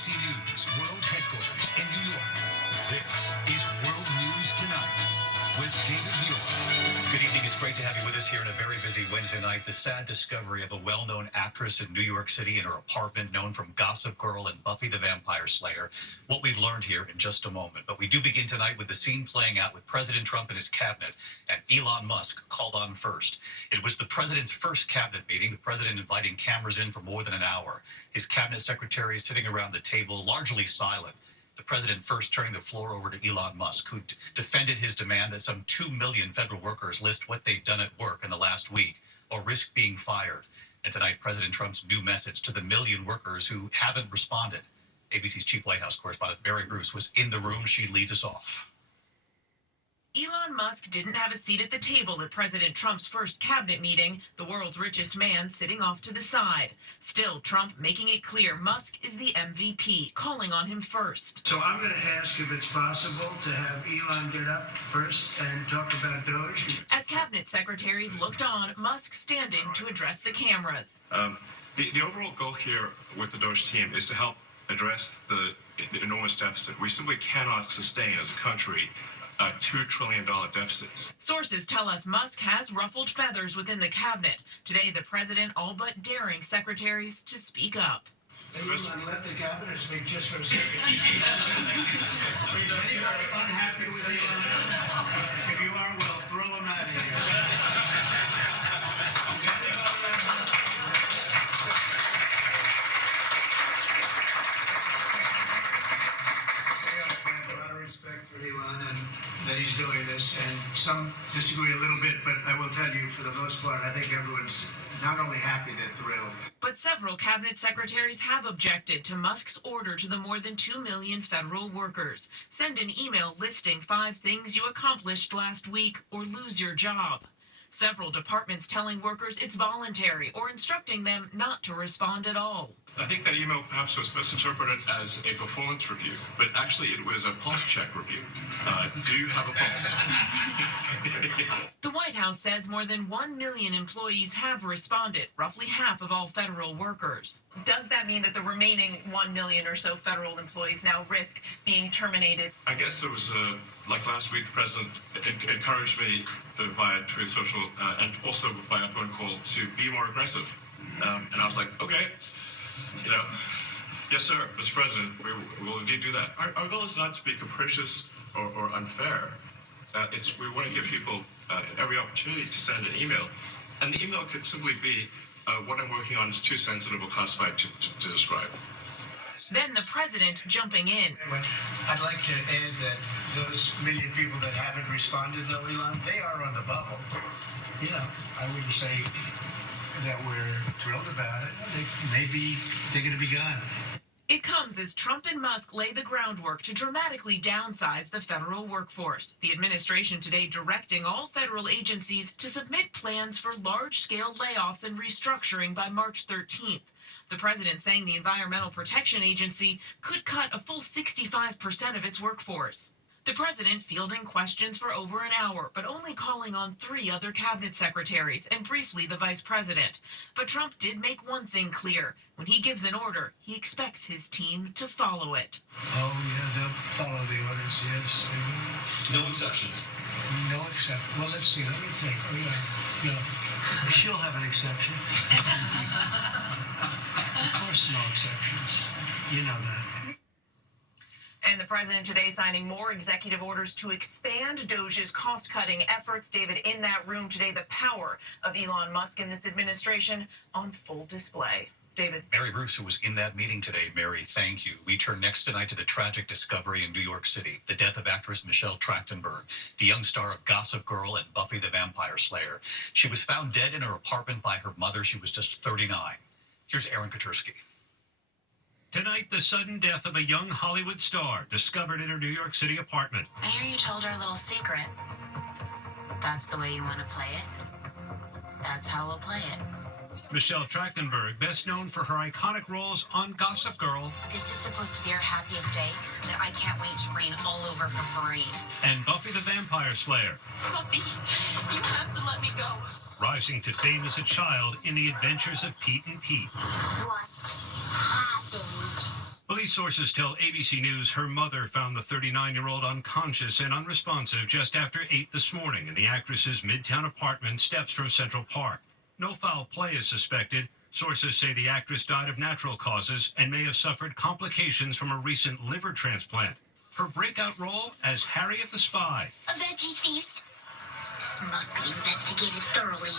ABC News World Headquarters in New York. This is World News Tonight with David Muir. Good evening. It's great to have you with us here on a very busy Wednesday night. The sad discovery of a well-known actress in New York City in her apartment, known from Gossip Girl and Buffy the Vampire Slayer. What we've learned here in just a moment. But we do begin tonight with the scene playing out with President Trump and his cabinet, and Elon Musk called on first. It was the president's first cabinet meeting, the president inviting cameras in for more than an hour. His cabinet secretaries sitting around the table, largely silent. The president first turning the floor over to Elon Musk, who defended his demand that some 2 million federal workers list what they've done at work in the last week or risk being fired. And tonight, President Trump's new message to the million workers who haven't responded. ABC's chief White House correspondent Mary Bruce was in the room. She leads us off. Elon Musk didn't have a seat at the table at President Trump's first cabinet meeting, the world's richest man sitting off to the side. Still, Trump making it clear Musk is the MVP, calling on him first. So I'm going to ask if it's possible to have Elon get up first and talk about Doge. As cabinet secretaries looked on, Musk standing to address the cameras. The overall goal here with the Doge team is to help address the enormous deficit. We simply cannot sustain as a country $2 trillion deficits. Sources tell us Musk has ruffled feathers within the cabinet. Today, the president all but daring secretaries to speak up. Hey, Elon, let the cabinet speak just for a second. Is anybody unhappy with Elon? If you are, well, throw him out of here. Respect for Elon and that he's doing this, and some disagree a little bit, but I will tell you, for the most part, I think everyone's not only happy, they're thrilled. But several cabinet secretaries have objected to Musk's order to the more than 2 million federal workers. Send an email listing 5 things you accomplished last week or lose your job. Several departments telling workers it's voluntary or instructing them not to respond at all. I think that email perhaps was misinterpreted as a performance review, but actually it was a pulse check review. Do you have a pulse? The White House says more than 1 million employees have responded, roughly half of all federal workers. Does that mean that the remaining 1 million or so federal employees now risk being terminated? I guess it was like last week, the president encouraged me via Truth Social and also via phone call to be more aggressive. And I was like, okay. Yes, sir, Mr. President, we will indeed do that. Our goal is not to be capricious or unfair. We want to give people every opportunity to send an email. And the email could simply be, what I'm working on is too sensitive or classified to describe. Then the president jumping in. I'd like to add that those million people that haven't responded, though, Elon, they are on the bubble. Yeah, I wouldn't say that we're thrilled about it. Maybe they're going to be gone. It comes as Trump and Musk lay the groundwork to dramatically downsize the federal workforce. The administration today directing all federal agencies to submit plans for large-scale layoffs and restructuring by March 13th. The president saying the Environmental Protection Agency could cut a full 65% of its workforce. The president fielding questions for over an hour, but only calling on 3 other cabinet secretaries and briefly the vice president. But Trump did make one thing clear. When he gives an order, he expects his team to follow it. Oh, yeah, they'll follow the orders, yes, they will. No exceptions. No exception. Well, let's see. Let me think. Oh, yeah. She'll have an exception. Of course, no exceptions. You know that. And the president today signing more executive orders to expand Doge's cost-cutting efforts. David, in that room today, the power of Elon Musk and this administration on full display. David. Mary Bruce, who was in that meeting today. Mary, thank you. We turn next tonight to the tragic discovery in New York City, the death of actress Michelle Trachtenberg, the young star of Gossip Girl and Buffy the Vampire Slayer. She was found dead in her apartment by her mother. She was just 39. Here's Aaron Katursky. Tonight, the sudden death of a young Hollywood star discovered in her New York City apartment. I hear you told her a little secret. That's the way you want to play it? That's how we'll play it. Michelle Trachtenberg, best known for her iconic roles on Gossip Girl. This is supposed to be our happiest day, that I can't wait to rain all over for Parade. And Buffy the Vampire Slayer. Buffy, you have to let me go. Rising to fame as a child in the adventures of Pete and Pete. What happened? Police Police sources tell ABC News her mother found the 39-year-old unconscious and unresponsive just after 8 this morning in the actress's Midtown apartment steps from Central Park. No foul play is suspected. Sources say the actress died of natural causes and may have suffered complications from a recent liver transplant. Her breakout role as Harriet the Spy. A veggie feast. This must be investigated thoroughly.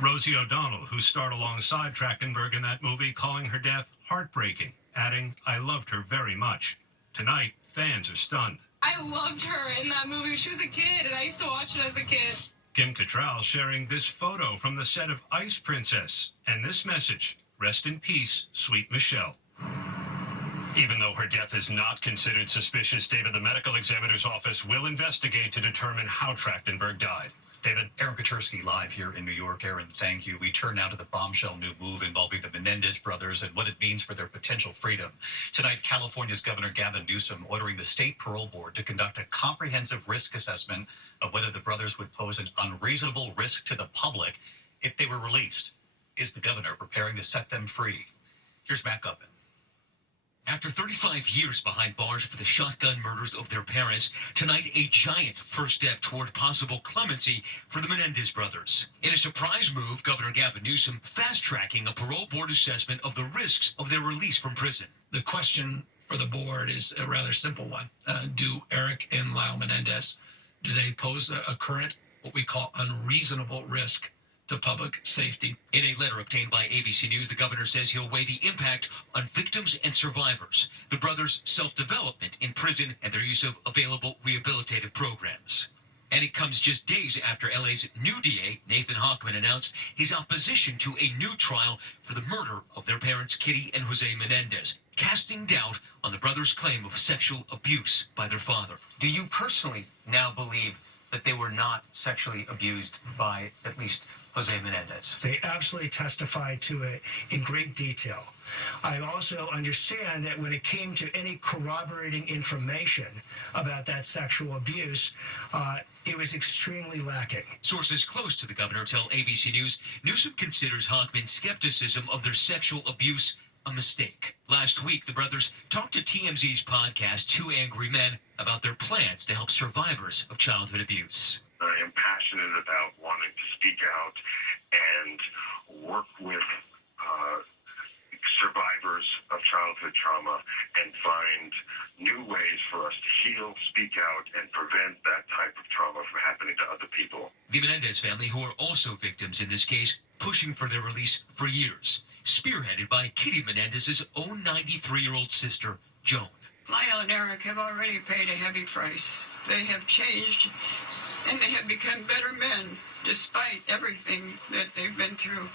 Rosie O'Donnell, who starred alongside Trachtenberg in that movie, calling her death heartbreaking, adding, "I loved her very much." Tonight, fans are stunned. I loved her in that movie. She was a kid, and I used to watch it as a kid. Kim Cattrall sharing this photo from the set of Ice Princess and this message, "Rest in peace, sweet Michelle." Even though her death is not considered suspicious, David, the medical examiner's office will investigate to determine how Trachtenberg died. David? Aaron Katursky live here in New York. Aaron, thank you. We turn now to the bombshell new move involving the Menendez brothers and what it means for their potential freedom. Tonight, California's Governor Gavin Newsom ordering the state parole board to conduct a comprehensive risk assessment of whether the brothers would pose an unreasonable risk to the public if they were released. Is the governor preparing to set them free? Here's Matt Gutman. After 35 years behind bars for the shotgun murders of their parents, tonight a giant first step toward possible clemency for the Menendez brothers. In a surprise move, Governor Gavin Newsom fast-tracking a parole board assessment of the risks of their release from prison. The question for the board is a rather simple one. Do Eric and Lyle Menendez, do they pose a current, what we call unreasonable risk to public safety? In a letter obtained by ABC News, the governor says he'll weigh the impact on victims and survivors, the brothers' self-development in prison, and their use of available rehabilitative programs. And it comes just days after LA's new DA, Nathan Hochman, announced his opposition to a new trial for the murder of their parents, Kitty and Jose Menendez, casting doubt on the brothers' claim of sexual abuse by their father. Do you personally now believe that they were not sexually abused by at least Jose Menendez? They absolutely testified to it in great detail. I also understand that when it came to any corroborating information about that sexual abuse, it was extremely lacking. Sources close to the governor tell ABC News Newsom considers Hochman's skepticism of their sexual abuse a mistake. Last week, the brothers talked to TMZ's podcast, Two Angry Men, about their plans to help survivors of childhood abuse. I am passionate about wanting to speak out and work with survivors of childhood trauma and find new ways for us to heal, speak out, and prevent that type of trauma from happening to other people. The Menendez family, who are also victims in this case, pushing for their release for years, spearheaded by Kitty Menendez's own 93-year-old sister, Joan. Lyle and Eric have already paid a heavy price. They have changed, and they have become better men, despite everything that they've been through.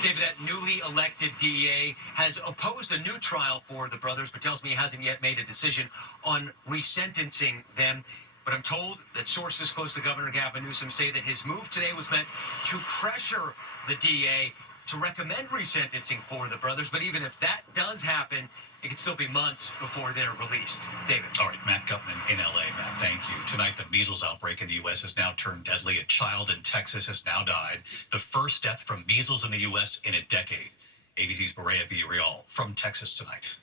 David, that newly elected DEA has opposed a new trial for the brothers, but tells me he hasn't yet made a decision on resentencing them. But I'm told that sources close to Governor Gavin Newsom say that his move today was meant to pressure the DEA to recommend resentencing for the brothers. But even if that does happen, it could still be months before they're released. David. All right, Matt Gutman in LA. Matt, thank you. Tonight, the measles outbreak in the U.S. has now turned deadly. A child in Texas has now died. The first death from measles in the U.S. in a decade. ABC's Berea Villarreal from Texas tonight.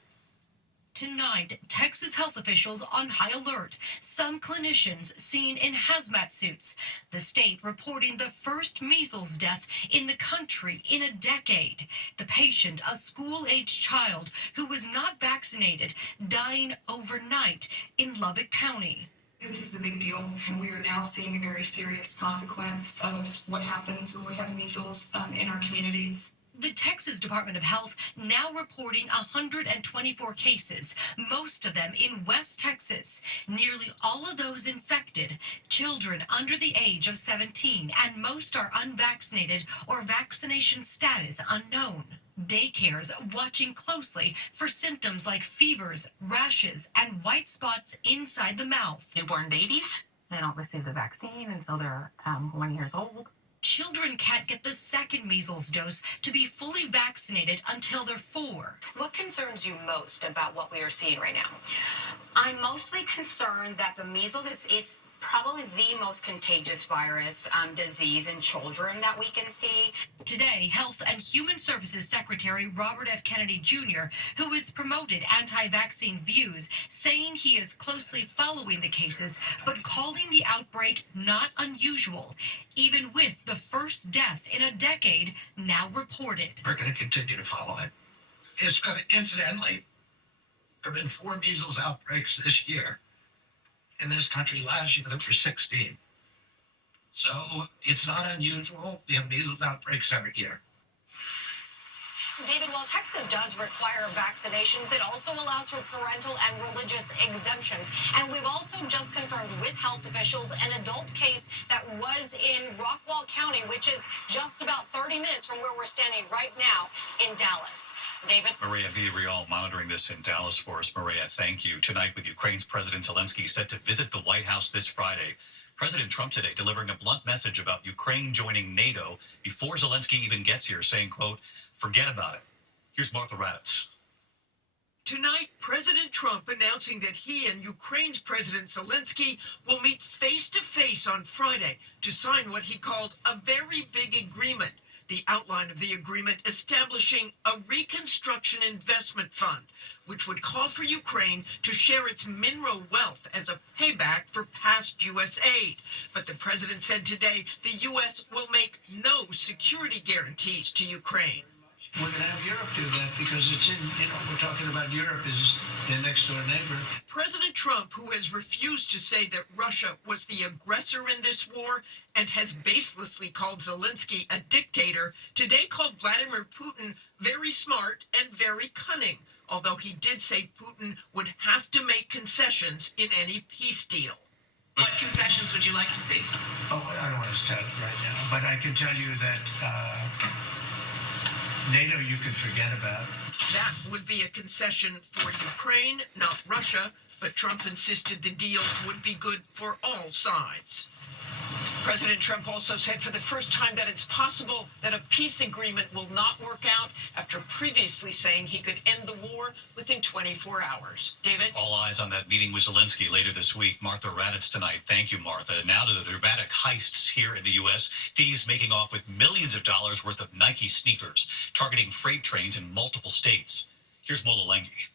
Tonight, Texas health officials on high alert. Some clinicians seen in hazmat suits. The state reporting the first measles death in the country in a decade. The patient, a school-aged child who was not vaccinated, dying overnight in Lubbock County. This is a big deal, and we are now seeing a very serious consequence of what happens when we have measles in our community. The Texas Department of Health now reporting 124 cases, most of them in West Texas. Nearly all of those infected, children under the age of 17, and most are unvaccinated or vaccination status unknown. Daycares watching closely for symptoms like fevers, rashes, and white spots inside the mouth. Newborn babies, they don't receive the vaccine until they're 1 year old. Children can't get the second measles dose to be fully vaccinated until they're 4. What concerns you most about what we are seeing right now? I'm mostly concerned that the measles, it's probably the most contagious virus disease in children that we can see. Today, Health and Human Services Secretary Robert F. Kennedy Jr., who has promoted anti-vaccine views, saying he is closely following the cases, but calling the outbreak not unusual, even with the first death in a decade now reported. We're going to continue to follow it. It's going to, incidentally, there have been 4 measles outbreaks this year. In this country last year, there were 16. So it's not unusual. We have measles outbreaks every year. David, while Texas does require vaccinations, it also allows for parental and religious exemptions. And we've also just confirmed with health officials an adult case that was in Rockwall County, which is just about 30 minutes from where we're standing right now in Dallas. David? Maria Villarreal monitoring this in Dallas for us. Maria, thank you. Tonight with Ukraine's President Zelensky set to visit the White House this Friday. President Trump today delivering a blunt message about Ukraine joining NATO before Zelensky even gets here, saying, quote, forget about it. Here's Martha Raddatz. Tonight, President Trump announcing that he and Ukraine's President Zelensky will meet face-to-face on Friday to sign what he called a very big agreement. The outline of the agreement establishing a reconstruction investment fund, which would call for Ukraine to share its mineral wealth as a payback for past U.S. aid. But the president said today the U.S. will make no security guarantees to Ukraine. We're going to have Europe do that because it's in, we're talking about Europe as their next door neighbor. President Trump, who has refused to say that Russia was the aggressor in this war and has baselessly called Zelensky a dictator, today called Vladimir Putin very smart and very cunning, although he did say Putin would have to make concessions in any peace deal. What concessions would you like to see? Oh, I don't want to tell right now, but I can tell you that NATO you can forget about. That would be a concession for Ukraine, not Russia, but Trump insisted the deal would be good for all sides. President Trump also said for the first time that it's possible that a peace agreement will not work out after previously saying he could end the war within 24 hours. David? All eyes on that meeting with Zelensky later this week. Martha Raddatz tonight. Thank you, Martha. Now to the dramatic heists here in the U.S. Thieves making off with millions of dollars worth of Nike sneakers, targeting freight trains in multiple states. Here's Mola Lengi.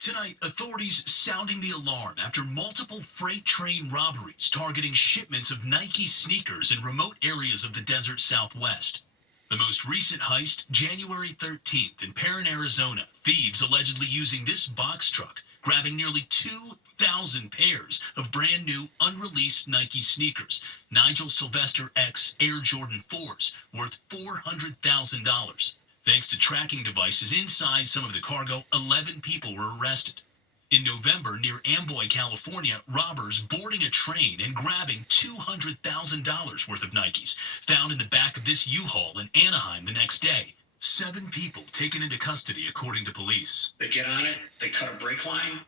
Tonight, authorities sounding the alarm after multiple freight train robberies targeting shipments of Nike sneakers in remote areas of the desert Southwest. The most recent heist, January 13th in Perrin, Arizona. Thieves allegedly using this box truck, grabbing nearly 2,000 pairs of brand new unreleased Nike sneakers, Nigel Sylvester X Air Jordan 4s, worth $400,000. Thanks to tracking devices inside some of the cargo, 11 people were arrested. In November, near Amboy, California, robbers boarding a train and grabbing $200,000 worth of Nikes, found in the back of this U-Haul in Anaheim the next day. 7 people taken into custody, according to police. They get on it, they cut a brake line,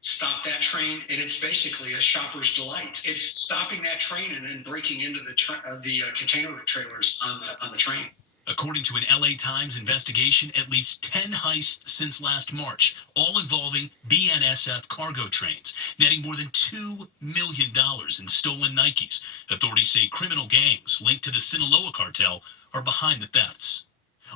stop that train, and it's basically a shopper's delight. It's stopping that train and then breaking into the container trailers on the train. According to an LA Times investigation, at least 10 heists since last March, all involving BNSF cargo trains, netting more than $2 million in stolen Nikes. Authorities say criminal gangs linked to the Sinaloa cartel are behind the thefts.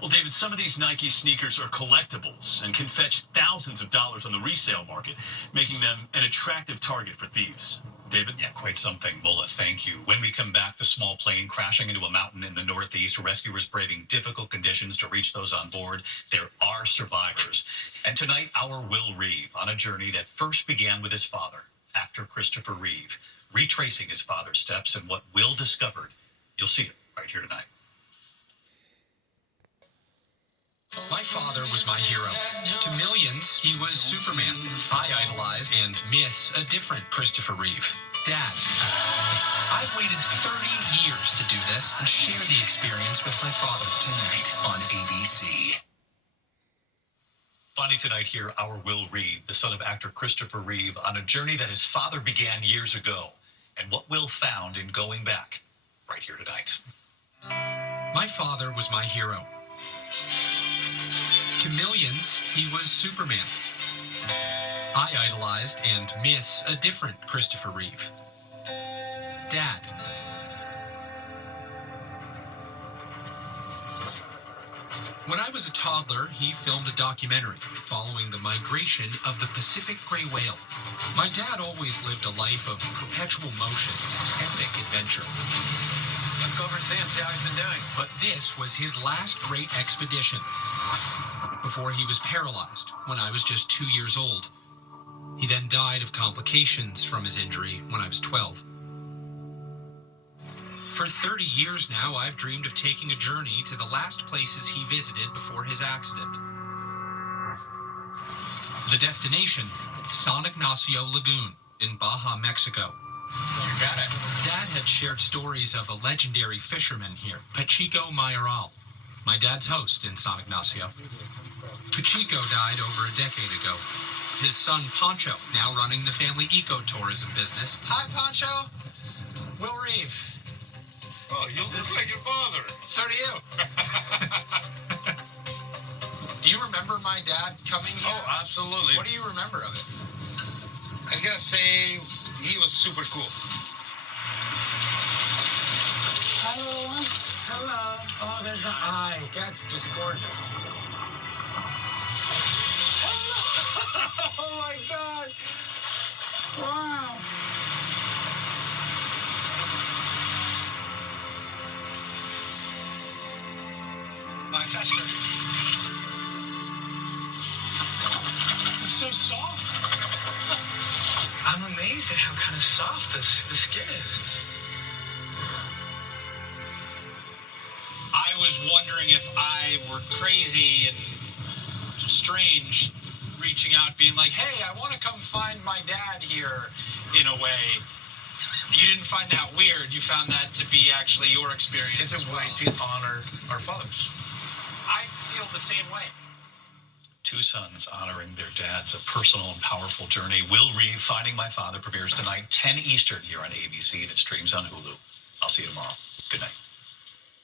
Well, David, some of these Nike sneakers are collectibles and can fetch thousands of dollars on the resale market, making them an attractive target for thieves. David? Yeah, quite something. Mola, thank you. When we come back, the small plane crashing into a mountain in the Northeast, rescuers braving difficult conditions to reach those on board. There are survivors. And tonight, our Will Reeve on a journey that first began with his father, actor Christopher Reeve, retracing his father's steps and what Will discovered. You'll see it right here tonight. My father was my hero. To millions, he was Superman. I idolize and miss a different Christopher Reeve. Dad. I've waited 30 years to do this and share the experience with my father. Tonight on ABC. Finally tonight here, our Will Reeve, the son of actor Christopher Reeve, on a journey that his father began years ago, and what Will found in going back, right here tonight. My father was my hero. To millions, he was Superman. I I idolized and miss a different Christopher Reeve. Dad. When I was a toddler, he filmed a documentary following the migration of the Pacific gray whale. My dad always lived a life of perpetual motion and epic adventure. Let's go over and see him, see how he's been doing. But this was his last great expedition before he was paralyzed when I was just 2 years old. He then died of complications from his injury when I was 12. For 30 years now, I've dreamed of taking a journey to the last places he visited before his accident. The destination, San Ignacio Lagoon in Baja, Mexico. You got it. Dad had shared stories of a legendary fisherman here, Pachico Mayoral, my dad's host in San Ignacio. Pachico died over a decade ago. His son, Pancho, now running the family ecotourism business. Hi, Pancho. Will Reeve. Oh, you look like your father. So do you. Do you remember my dad coming here? Oh, absolutely. What do you remember of it? I gotta say, he was super cool. Hello. Hello. Oh, there's the eye. That's just gorgeous. Oh my God. Wow. I touched her. It's so soft. I'm amazed at how kind of soft the skin is. I was wondering if I were crazy and strange, reaching out, being like, hey, I want to come find my dad here, in a way. You didn't find that weird. You found that to be actually your experience. It's a way to honor our fathers. I feel the same way. Two sons honoring their dads, a personal and powerful journey. Will Reeve, Finding My Father, premieres tonight, 10 Eastern here on ABC, and it streams on Hulu. I'll see you tomorrow. Good night.